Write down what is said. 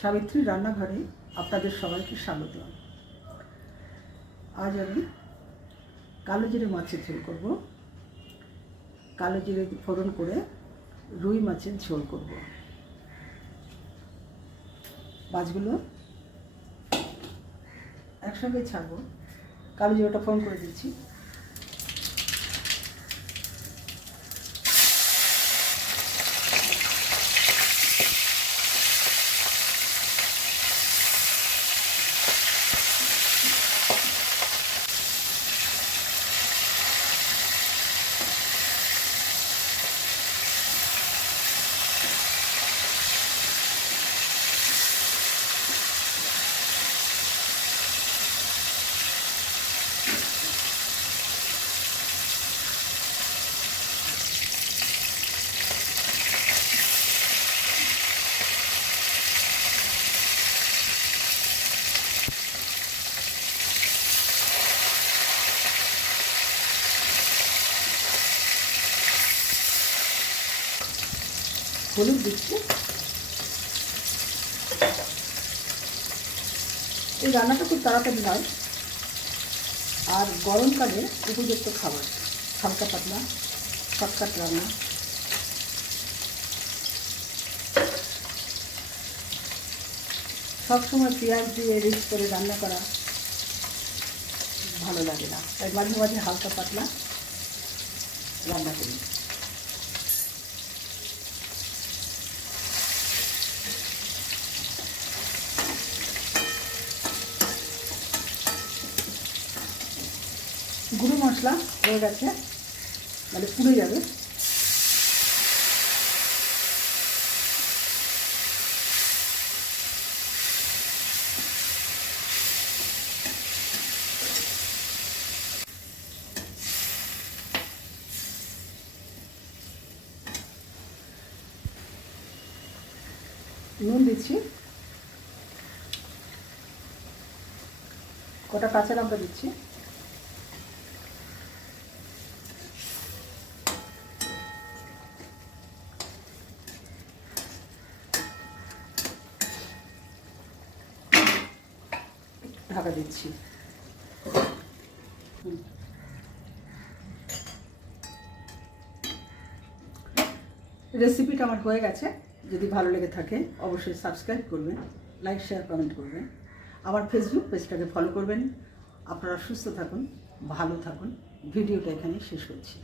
সাবিত্রী রান্নাঘরে আপনাদের সবাইকে স্বাগত। আজ আমি কালো জিরে মাছের ঝোল করব। কালো জিরে ফোড়ন করে রুই মাছের ঝোল করব। মাছগুলো একসঙ্গে ছাড়বো। কালো জিরেটা ফোড়ন করে দিচ্ছি। হলুদ দিচ্ছি। এই রান্নাটা খুব তাড়াতাড়ি হয় আর গরমকালে উপযুক্ত খাবার। হালকা পাতলা শর্টকাট রান্না। সবসময় পেঁয়াজ দিয়ে রিচ করে রান্না করা ভালো লাগে না, তাই মাঝে মাঝে হালকা পাতলা রান্না করি। গুঁড়ো মশলা হয়ে গেছে, মানে পুড়ে যাবে। নুন দিচ্ছি, কটা কাঁচা লঙ্কা দিচ্ছি, ঢাকা দিচ্ছি। রেসিপিটা আমার হয়ে গেছে। যদি ভালো লেগে থাকে অবশ্যই সাবস্ক্রাইব করবেন, লাইক শেয়ার কমেন্ট করবেন। আমার ফেসবুক পেজটাকে ফলো করবেন। আপনারা সুস্থ থাকুন, ভালো থাকুন। ভিডিওটা এখানে শেষ করছি।